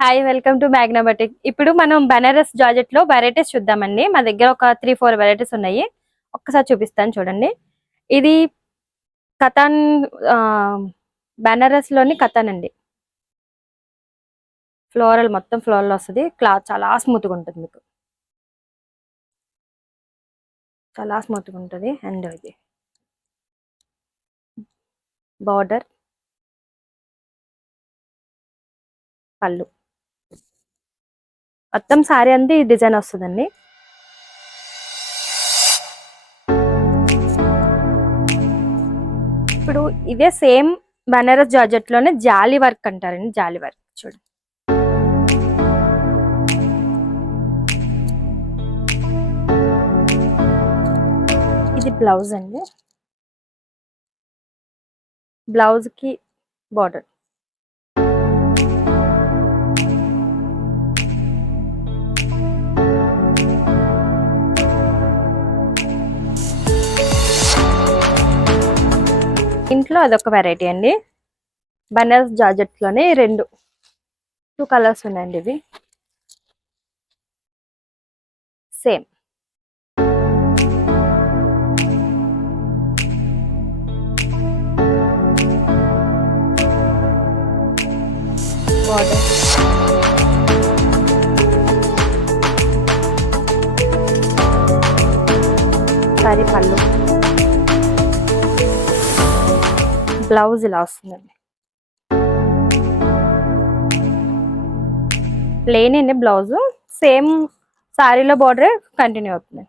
Hi, welcome to Magna batik. ఇప్పుడు మనం బనారస్ జార్జెట్ లో వెరైటీస్ చూద్దామండి. మా దగ్గర ఒక 3-4 వెరైటీస్ ఉన్నాయి. ఒక్కసారి చూపిస్తాను చూడండి. ఇది కథాన్, బనారస్ లోని కథాన్ అండి. ఫ్లోరల్, మొత్తం ఫ్లోరల్ వస్తుంది. క్లాత్ చాలా స్మూత్ గా ఉంటుంది, మీకు చాలా స్మూత్ గా ఉంటుంది. అండ్ ఇది బార్డర్, పళ్ళు, మొత్తం సారీ అంతా ఈ డిజైన్ వస్తుందండి. ఇప్పుడు ఇదే సేమ్ బనారస్ జార్జెట్ లోనే జాలీ వర్క్ అంటారండి. జాలీ వర్క్ చూడండి. ఇది బ్లౌజ్ అండి. బ్లౌజ్ కి బార్డర్, ఇంట్లో అదొక వెరైటీ అండి. బనారస్ జార్జెట్ లోనే 2 కలర్స్ ఉన్నాయండి. ఇవి సేమ్ బార్డర్, సారీ పళ్ళు, బ్లౌజ్ ఇలా వస్తుందండి. ప్లెయిన్ అండి బ్లౌజ్. సేమ్ సారీలో బార్డర్ కంటిన్యూ అవుతుంది.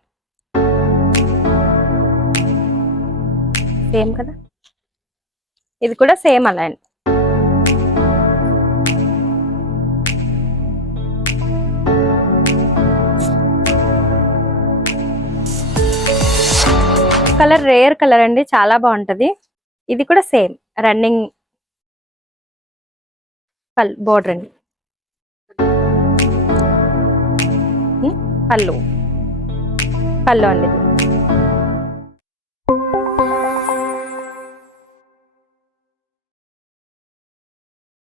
సేమ్ కదా, ఇది కూడా సేమ్ అలా అండి. కలర్ రేర్ కలర్ అండి, చాలా బాగుంటది. ఇది కూడా సేమ్ రన్నింగ్ బోర్డర్ అండి. పళ్ళు, పళ్ళు అండి.